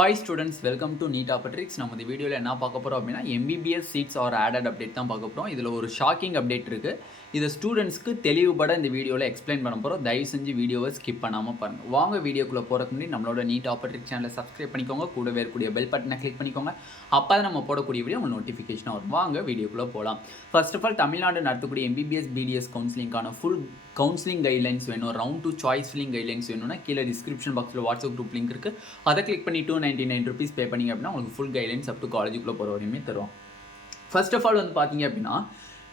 Hi students, welcome to Neet Tricks. நம்ம இந்த வீடியோல என்ன பார்க்க போறோம் அப்படினா MBBS Seats or added update தான் பார்க்க போறோம். இதுல ஒரு ஷாக்கிங் அப்டேட் இருக்கு. இத ஸ்டூடண்ட்ஸ்க்கு தெளிவுபட இந்த வீடியோல எக்ஸ்பிளைன் பண்ண போறோம். தயவு செஞ்சு வீடியோவை ஸ்கிப் பண்ணாம பாருங்க. வாங்க வீடியோக்குள்ள போறதுக்கு முன்னாடி நம்மளோட Neet Tricks சேனலை சப்ஸ்கிரைப் பண்ணிக்கோங்க. கூடவே இருக்கக்கூடிய பெல் பட்டனை கிளிக் பண்ணிக்கோங்க. அப்பதான் நம்ம போடக்கூடிய வீடியோ உங்களுக்கு நோட்டிஃபிகேஷன் வரும். வாங்க வீடியோக்குள்ள போலாம். ஃபர்ஸ்ட் ஆஃப் ஆல் தமிழ்நாடு நடத்தக்கூடிய MBBS BDS கவுன்சிலிங்கான ஃபுல் கவுன்சிலிங் கைட்லைன்ஸ் வேணும், ரவுண்ட் 2 சாய்ஸ் ஃபில்லிங் கைட்லைன்ஸ் வேணும்னா கீழே டிஸ்கிரிப்ஷன் பாக்ஸில் வாட்ஸ்அப் குரூப் லிங்க் இருக்குது. அதை கிளிக் பண்ணி ₹299 பே பண்ணிங்க அப்படின்னா உங்களுக்கு ஃபுல் கைட்லைன்ஸ் அப் டு காலேஜுக்குள்ளே போகிற வரையுமே தருவோம். ஃபர்ஸ்ட் ஆஃப் ஆல் வந்து பார்த்தீங்க அப்படின்னா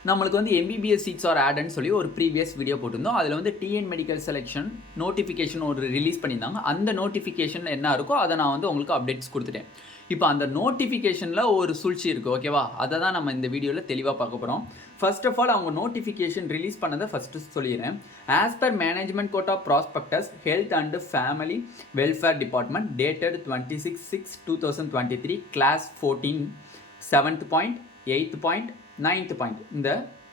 நம்மளுக்கு வந்து MBBS Seats or add-ன்னு சொல்லி ஒரு ப்ரீவியஸ் வீடியோ போட்டிருந்தோம். அதில் வந்து TN செலெக்ஷன் நோட்டிஃபிகேஷன் ஒரு ரிலீஸ் பண்ணியிருந்தாங்க. அந்த நோட்டிஃபிகேஷனில் என்ன இருக்கோ அதை நான் வந்து உங்களுக்கு அப்டேட்ஸ் கொடுத்துட்டேன். இப்போ அந்த நோட்டிஃபிகேஷனில் ஒரு சூழ்ச்சி இருக்குது, ஓகேவா? அதை தான் நம்ம இந்த வீடியோவில் தெளிவாக பார்க்க போகிறோம். ஃபர்ஸ்ட் ஆஃப் ஆல் அவங்க நோட்டிஃபிகேஷன் ரிலீஸ் பண்ணதை ஃபஸ்ட்டு சொல்லிடுறேன். As per management quota prospectus health and family welfare department dated 26/6/2023 clause 14 7th point 8th point 9th point இந்த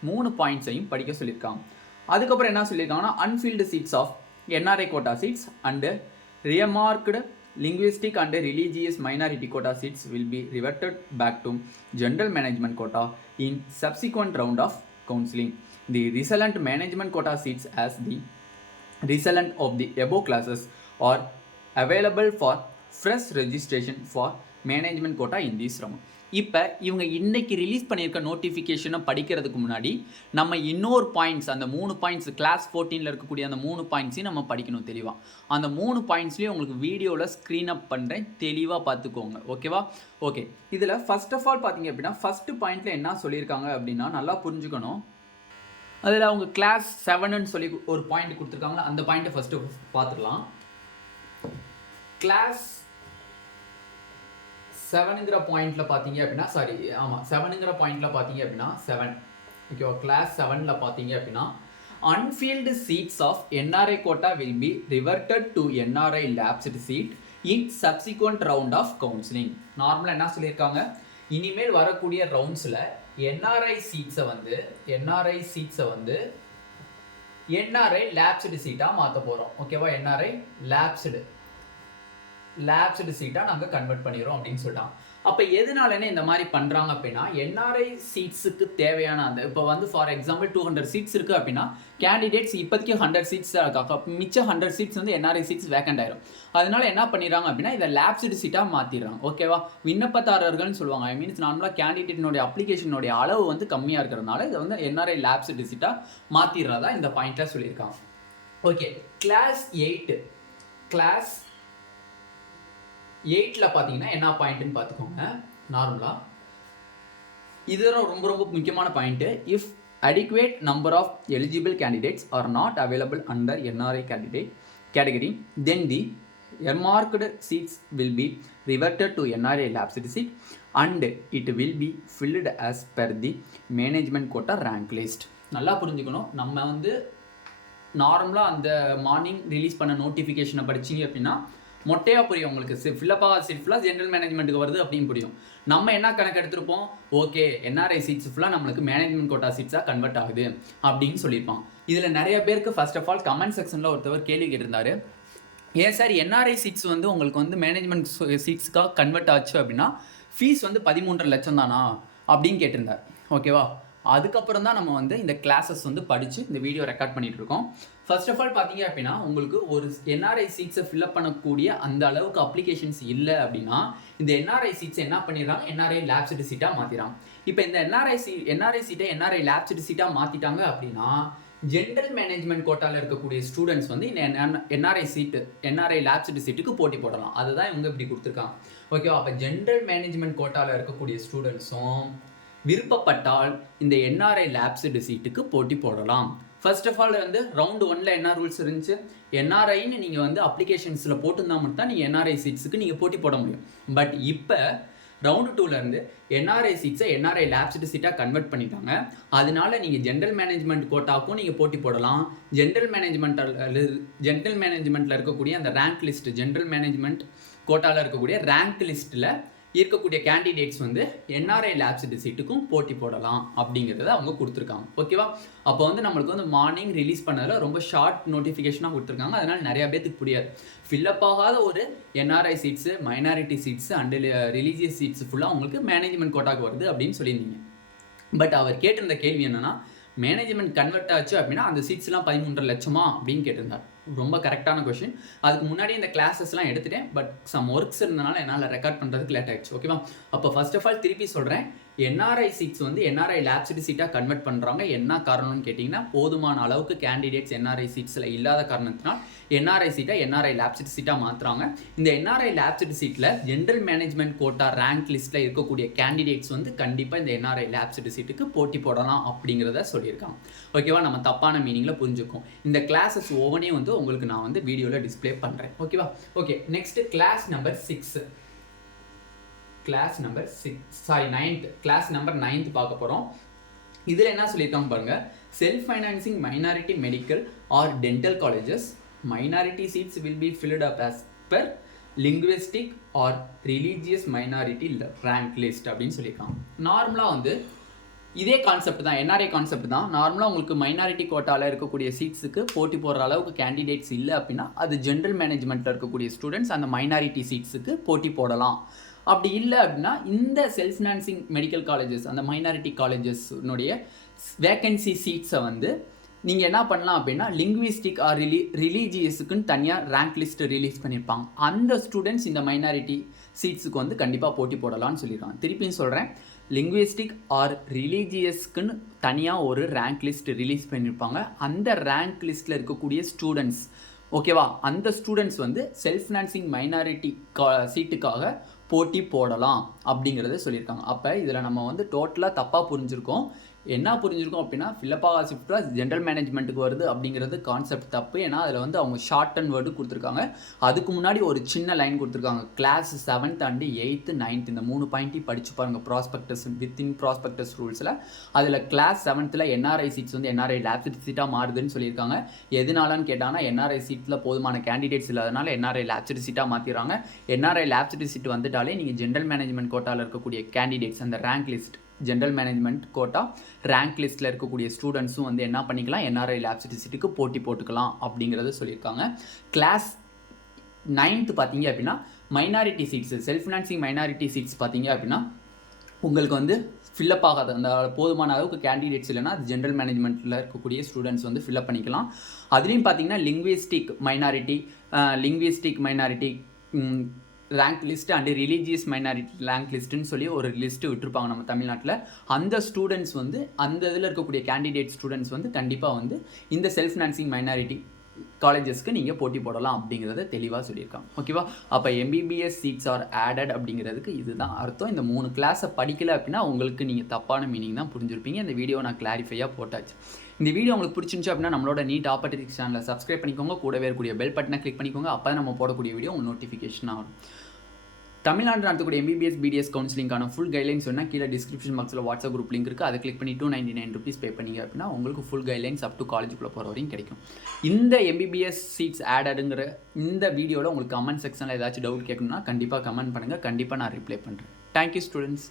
3 பாயிண்ட்ஸையும் படிக்க சொல்லியிருக்காங்க. அதுக்கப்புறம் என்ன சொல்லியிருக்காங்கன்னா unfilled seats of NRI quota seats and earmarked linguistic and religious minority quota seats will be reverted back to general management quota in subsequent round of counseling. The resultant management quota seats as the resultant of the above classes are available for fresh registration for management quota in this round. இப்போ இவங்க இன்னைக்கு release பண்ணியிருக்க நோட்டிஃபிகேஷனை படிக்கிறதுக்கு முன்னாடி நம்ம இன்னொரு points, அந்த 3 பாயிண்ட்ஸ் கிளாஸ் 14ல் இருக்கக்கூடிய அந்த 3 பாயிண்ட்ஸையும் நம்ம படிக்கணும் தெளிவாக. அந்த 3 பாயிண்ட்ஸ்லையும் உங்களுக்கு வீடியோவில் ஸ்க்ரீன் அப் பண்ணுறேன், தெளிவாக பார்த்துக்கோங்க, ஓகேவா? ஓகே, இதில் ஃபர்ஸ்ட் ஆஃப் ஆல் பார்த்தீங்க அப்படின்னா ஃபஸ்ட்டு பாயிண்ட்டில் என்ன சொல்லியிருக்காங்க அப்படின்னா நல்லா புரிஞ்சுக்கணும். அதில் அவங்க கிளாஸ் 7ன்னு சொல்லி ஒரு பாயிண்ட் கொடுத்துருக்காங்களா, அந்த பாயிண்ட்டை ஃபஸ்ட்டு பார்த்துக்கலாம். கிளாஸ் 7ங்கிற பாயிண்ட்ல பார்த்தீங்க அப்படின்னா 7ங்கிற பாயிண்ட்ல பார்த்தீங்க அப்படின்னா 7, ஓகேவா? கிளாஸ் 7ல பார்த்தீங்க அப்படின்னா unfilled seats of NRI quota will be reverted to NRI lapsed seat in subsequent round of counseling. நார்மலாக என்ன சொல்லியிருக்காங்க, இனிமேல் வரக்கூடிய ரவுண்ட்ஸில் NRI சீட்ஸை வந்து NRI lapsed சீட்டாக மாற்ற போகிறோம், ஓகேவா? NRI lapsed சீட்டாக நாங்கள் கன்வெர்ட் பண்ணிடுறோம் அப்படின்னு சொல்லிட்டாங்க. அப்போ எதனாலன்னு இந்த மாதிரி பண்ணுறாங்க அப்படின்னா NRI சீட்ஸுக்கு தேவையான அந்த இப்போ வந்து ஃபார் எக்ஸாம்பிள் 200 சீட்ஸ் இருக்குது அப்படின்னா கேண்டிடேட்ஸ் இப்போதைக்கு 100 சீட்ஸ் தான் இருக்காங்க. மிச்சம் 100 சீட்ஸ் வந்து NRI சீட்ஸ் வேக்கண்ட் ஆயிரும். அதனால என்ன பண்ணிடுறாங்க அப்படின்னா இதை லேப்ஸ்டு சீட்டாக மாற்றிடுறாங்க, ஓகேவா? விண்ணப்பதாரர்கள்னு சொல்லுவாங்க. ஐ மீன்ஸ் நார்மலாக கேண்டிடேட்னுடைய அப்ளிகேஷனுடைய அளவு வந்து கம்மியாக இருக்கிறதுனால இதை வந்து NRI லேப்ஸ்டு சீட்டாக மாற்றிடுறதா இந்த பாயிண்ட்டாக சொல்லியிருக்காங்க. ஓகே, கிளாஸ் 8ல் பார்த்தீங்கன்னா என்ன பாயிண்ட்டுன்னு பார்த்துக்கோங்க. நார்மலாக இதுதான் ரொம்ப ரொம்ப முக்கியமான point. If adequate number of eligible candidates are not available under NRI category, then the earmarked seats will be reverted to NRI lapsed seat and it will be filled as per the management quota rank list. நல்லா புரிஞ்சுக்கணும். நம்ம வந்து நார்மலாக அந்த morning release பண்ண நோட்டிஃபிகேஷனை படிச்சிங்க அப்படின்னா மொட்டையாக புரியும் உங்களுக்கு. ஃபில்லப்பாக சீட் ஃபுல்லாக ஜென்ரல் மேனேஜ்மெண்ட்டுக்கு வருது அப்படின்னு புரியும். நம்ம என்ன கணக்கு எடுத்திருப்போம், ஓகே NRI சீட்ஸ் ஃபுல்லாக நம்மளுக்கு மேனேஜ்மெண்ட் கோட்டா சீட்ஸாக கன்வெர்ட் ஆகுது அப்படின்னு சொல்லியிருப்பான். இதில் நிறைய பேருக்கு ஃபர்ஸ்ட் ஆஃப் ஆல் கமெண்ட் செக்ஷனில் ஒருத்தவர் கேள்வி கேட்டிருந்தாரு, ஏன் சார் NRI சீட்ஸ் வந்து உங்களுக்கு வந்து மேனேஜ்மெண்ட் சீட்ஸ்க்காக கன்வெர்ட் ஆச்சு அப்படின்னா ஃபீஸ் வந்து 13.5 லட்சம் தானா அப்படின்னு கேட்டிருந்தார், ஓகேவா? அதுக்கப்புறம் தான் நம்ம வந்து இந்த கிளாஸஸ் வந்து படித்து இந்த வீடியோ ரெக்கார்ட் பண்ணிட்டு இருக்கோம். ஃபர்ஸ்ட் ஆஃப் ஆல் பார்த்தீங்க அப்படின்னா உங்களுக்கு ஒரு NRI சீட்ஸை ஃபில்அப் பண்ணக்கூடிய அந்த அளவுக்கு அப்ளிகேஷன்ஸ் இல்லை அப்படின்னா இந்த NRI சீட்ஸை என்ன பண்ணிடுறாங்க, NRI லேப்ஸ்டு சீட்டாக மாற்றிடுறாங்க. இப்போ இந்த NRI சீட்டை NRI லேப்ஸ்டு சீட்டாக மாற்றிட்டாங்க அப்படின்னா ஜென்ரல் மேனேஜ்மெண்ட் கோட்டாவில் இருக்கக்கூடிய ஸ்டூடெண்ட்ஸ் வந்து இந்த NRI லேப்ஸ்டு சீட்டுக்கு போட்டி போடலாம். அதுதான் இவங்க இப்படி கொடுத்துருக்காங்க, ஓகேவா? அப்போ ஜென்ரல் மேனேஜ்மெண்ட் கோட்டாவில் இருக்கக்கூடிய ஸ்டூடெண்ட்ஸும் விருப்பப்பட்டால் இந்த NRI லேப்ஸ்டு சீட்டுக்கு போட்டி போடலாம். ஃபர்ஸ்ட் ஆஃப் ஆல் வந்து ரவுண்டு 1ல் என்ன ரூல்ஸ் இருந்துச்சு, NRIன்னு நீங்கள் வந்து அப்ளிகேஷன்ஸில் போட்டுருந்தா மட்டும் தான் நீங்கள் NRI சீட்ஸுக்கு நீங்கள் போட்டி போட முடியும். பட் இப்போ ரவுண்டு 2லேருந்து NRI சீட்ஸை NRI லேப்ஸ்டு சீட்டாக கன்வெர்ட் பண்ணிட்டாங்க. அதனால நீங்கள் ஜென்ரல் மேனேஜ்மெண்ட் கோட்டாவுக்கும் நீங்கள் போட்டி போடலாம். ஜென்ரல் மேனேஜ்மெண்ட்டில் இருக்கக்கூடிய அந்த ரேங்க் லிஸ்ட், ஜென்ரல் மேனேஜ்மெண்ட் கோட்டாவில் இருக்கக்கூடிய ரேங்க் லிஸ்ட்டில் இருக்கக்கூடிய கேண்டிடேட்ஸ் வந்து என்ஆர்ஐ லேப்ஸ்டு சீட்டுக்கும் போட்டி போடலாம் அப்படிங்கிறத அவங்க கொடுத்துருக்காங்க. ஓகேவா? அப்போ வந்து நம்மளுக்கு வந்து மார்னிங் ரிலீஸ் பண்ணதில் ரொம்ப ஷார்ட் நோட்டிஃபிகேஷனாக கொடுத்துருக்காங்க. அதனால் நிறையா பேத்துக்கு புரியாது. ஃபில்லப் ஆகாத ஒரு NRI seats, minority seats and religious seats ஃபுல்லாக உங்களுக்கு மேனேஜ்மெண்ட் கோட்டாக்கு வருது அப்படின்னு சொல்லியிருந்தீங்க. பட் அவர் கேட்டிருந்த கேள்வி என்னன்னா, மேனேஜ்மெண்ட் கன்வெர்ட் ஆச்சு அப்படின்னா அந்த சீட்ஸ்லாம் 13.5 லட்சமா அப்படின்னு கேட்டிருந்தார். ரொம்ப கரெக்டான கொஷின். அதுக்கு முன்னாடி இந்த கிளாஸஸ்லாம் எடுத்துட்டேன். பட் சம் ஒர்க்ஸ் இருந்தனால என்னால் ரெக்கார்ட் பண்ணுறதுக்கு லேட் ஆயிடுச்சு. ஓகேவா? அப்போ ஃபர்ஸ்ட் ஆஃப் ஆல் திருப்பி சொல்கிறேன், என்ஆர்ஐ சீட்ஸ் வந்து என்ஆர்ஐ லேப்ஸ்டு சீட்டாக கன்வெர்ட் பண்ணுறாங்க. என்ன காரணம்னு கேட்டிங்கன்னா, போதுமான அளவுக்கு கேண்டிடேட்ஸ் என்ஆர்ஐ சீட்ஸில் இல்லாத காரணத்தினால் என்ஆர்ஐ சீட்டை என்ஆர்ஐ லேப்ஸ்டு சீட்டாக மாற்றுறாங்க. இந்த என்ஆர்ஐ லேப்ஸ்டு சீட்டில் ஜென்ரல் மேனேஜ்மெண்ட் கோட்டா ரேங்க் லிஸ்ட்டில் இருக்கக்கூடிய கேண்டிடேட்ஸ் வந்து கண்டிப்பாக இந்த என்ஆர்ஐ லேப்ஸ்டு சீட்டுக்கு போட்டி போடலாம் அப்படிங்கிறத சொல்லியிருக்காங்க. ஓகேவா? நம்ம தப்பான மீனிங்கில் புரிஞ்சுக்கோம். இந்த கிளாஸஸ் ஒவ்வொன்றே வந்து உங்களுக்கு நான் வந்து வீடியோவில் டிஸ்பிளே பண்ணுறேன். ஓகேவா? Okay, next class number 6. Class number 9th class number 9th பார்க்க போகிறோம். இதில் என்ன சொல்லியிருக்காங்க பாருங்க, self financing minority medical or dental colleges minority seats will be filled up as per linguistic or religious minority rank list அப்படின்னு சொல்லியிருக்காங்க. நார்மலாக வந்து இதே கான்செப்ட் தான், என்ஆர்ஐ கான்செப்ட் தான். நார்மலாக உங்களுக்கு மைனாரிட்டி கோட்டாவில் இருக்கக்கூடிய சீட்ஸுக்கு போட்டி போடுற அளவுக்கு கேண்டிடேட்ஸ் இல்லை அப்படின்னா அது ஜென்ரல் மேனேஜ்மெண்ட்டில் இருக்கக்கூடிய ஸ்டூடெண்ட்ஸ் அந்த மைனாரிட்டி சீட்ஸுக்கு போட்டி போடலாம். அப்படி இல்லை அப்படின்னா இந்த செல்ஃப் ஃபினான்சிங் மெடிக்கல் காலேஜஸ் அந்த மைனாரிட்டி காலேஜஸ்னுடைய வேக்கன்சி சீட்ஸை வந்து நீங்கள் என்ன பண்ணலாம் அப்படின்னா லிங்குவிஸ்டிக் ஆர் ரிலீஜியஸுக்குன்னு தனியாக ரேங்க் லிஸ்ட்டு ரிலீஸ் பண்ணியிருப்பாங்க. அந்த ஸ்டூடெண்ட்ஸ் இந்த மைனாரிட்டி சீட்ஸுக்கு வந்து கண்டிப்பாக போட்டி போடலாம்னு சொல்லியிருக்காங்க. திருப்பியும் சொல்கிறேன், லிங்குவிஸ்டிக் ஆர் ரிலீஜியஸ்க்குன்னு தனியாக ஒரு ரேங்க் லிஸ்ட் ரிலீஸ் பண்ணியிருப்பாங்க. அந்த ரேங்க் லிஸ்ட்டில் இருக்கக்கூடிய ஸ்டூடெண்ட்ஸ், ஓகேவா, அந்த ஸ்டூடெண்ட்ஸ் வந்து செல்ஃப் ஃபினான்சிங் மைனாரிட்டி சீட்டுக்காக போட்டி போடலாம் அப்படிங்கிறத சொல்லியிருக்காங்க. அப்போ இதில் நம்ம வந்து டோட்டலாக தப்பாக புரிஞ்சுருக்கோம். என்ன புரிஞ்சிருக்கோம் அப்படின்னா, ஃபில்லப்பாக ஷிஃப்டாக ஜென்ரல் மேனேஜ்மெண்ட்டுக்கு வருது அப்படிங்கிறது கான்செப்ட் தப்பு. ஏன்னா அதில் வந்து அவங்க ஷார்ட் அண்ட் வேர்டு கொடுத்துருக்காங்க. அதுக்கு முன்னாடி ஒரு சின்ன லைன் கொடுத்துருக்காங்க, class 7th and 8th 9th இந்த 3 பாயிண்ட்டையும் படிச்சு பாருங்க. ப்ராஸ்பெக்டஸ் வித்தின் ப்ராஸ்பெக்டஸ் ரூல்ஸில் அதில் கிளாஸ் 7th என்ஆர்ஐ சீட்ஸ் வந்து என்ஆர்ஐ லேப்ஸ்டு சீட்டாக மாறுதுன்னு சொல்லியிருக்காங்க. எதனாலன்னு கேட்டாங்கன்னா, என்ஆர்ஐ சீட்டில் போதுமான கேண்டிடேட்ஸ் இல்லாதனால என்ஆர்ஐ லேப்ஸ்டு சீட்டாக மாற்றிடுறாங்க. என்ஆர்ஐ லேப்ஸ்டு சீட் வந்துட்டாலே நீங்கள் ஜென்ரல் மேனேஜ்மெண்ட் கோட்டாவில் இருக்கக்கூடிய கேண்டிடேட்ஸ் அந்த rank list general management quota rank லிஸ்ட்டில் இருக்கக்கூடிய ஸ்டூடெண்ட்ஸும் வந்து என்ன பண்ணிக்கலாம், என்ஆர்ஐ லேப்ஸ்டு சீட்டுக்கு போட்டி போட்டுக்கலாம் அப்படிங்கிறத சொல்லியிருக்காங்க. கிளாஸ் 9th பார்த்தீங்க அப்படின்னா minority seats, self financing minority seats பார்த்தீங்க அப்படின்னா உங்களுக்கு வந்து ஃபில்லப் ஆகாது, அந்த போதுமான அளவுக்கு கேண்டிடேட்ஸ் இல்லைன்னா அது ஜென்ரல் மேனேஜ்மெண்ட்டில் இருக்கக்கூடிய ஸ்டூடெண்ட்ஸ் வந்து ஃபில்லப் பண்ணிக்கலாம். அதுலேயும் பார்த்தீங்கன்னா linguistic minority rank list and religious minority rank லிஸ்ட்டுன்னு சொல்லி ஒரு லிஸ்ட்டு விட்டுருப்பாங்க நம்ம தமிழ்நாட்டில். அந்த ஸ்டூடெண்ட்ஸ் வந்து அந்த இதில் இருக்கக்கூடிய கேண்டிடேட் ஸ்டூடெண்ட்ஸ் வந்து கண்டிப்பாக வந்து இந்த செல்ஃப் ஃபினான்சிங் மைனாரிட்டி காலேஜஸ்க்கு நீங்கள் போட்டி போடலாம் அப்படிங்கிறத தெளிவாக சொல்லியிருக்காங்க. ஓகேவா? அப்போ MBBS சீட்ஸ் ஆர் ஆடட் அப்படிங்கிறதுக்கு இதுதான் அர்த்தம். இந்த 3 கிளாஸை படிக்கலை அப்படின்னா உங்களுக்கு நீங்கள் தப்பான மீனிங் தான் புரிஞ்சிருப்பீங்க. இந்த வீடியோ நான் கிளாரிஃபையாக போட்டாச்சு. இந்த வீடியோ உங்களுக்கு பிடிச்சிருந்துச்சு அப்படின்னா நம்மளோட நீட் ஆப்பர்ச்சுனிட்டி சேனலை சப்ஸ்கிரைப் பண்ணிக்கோங்க. கூடவே இருக்கக்கூடிய பெல் பட்டனை கிளிக் பண்ணிக்கோங்க. அப்போ தான் நம்ம போடக்கூடிய வீடியோ உங்களுக்கு நோட்டிஃபிகேஷன் ஆகும். தமிழ்நாடு நடத்தக்கூடிய MBBS BDS கவுன்சிலிங்கான ஃபுல் கைட்லைன்ஸ் சொன்னால் கீழே டிஸ்கிரிப்ஷன் பாக்ஸில் வாட்ஸ்அப் குரூப் லிங்க் இருக்குது. அதை கிளிக் பண்ணி 299 rupees பே பண்ணிங்க அப்படின்னா உங்களுக்கு ஃபுல் கைட்லைன்ஸ் அப் டு காலேஜுக்குள்ளே போகிற வரையும் கிடைக்கும். இந்த MBBS சீட்ஸ் ஆடடுங்கிற இந்த வீடியோவில் உங்களுக்கு கமெண்ட் செக்ஷனில் ஏதாச்சும் டவுட் கேட்கணும்னா கண்டிப்பாக கமெண்ட் பண்ணுங்கள். கண்டிப்பாக நான் ரிப்ளை பண்ணுறேன். Thank you students.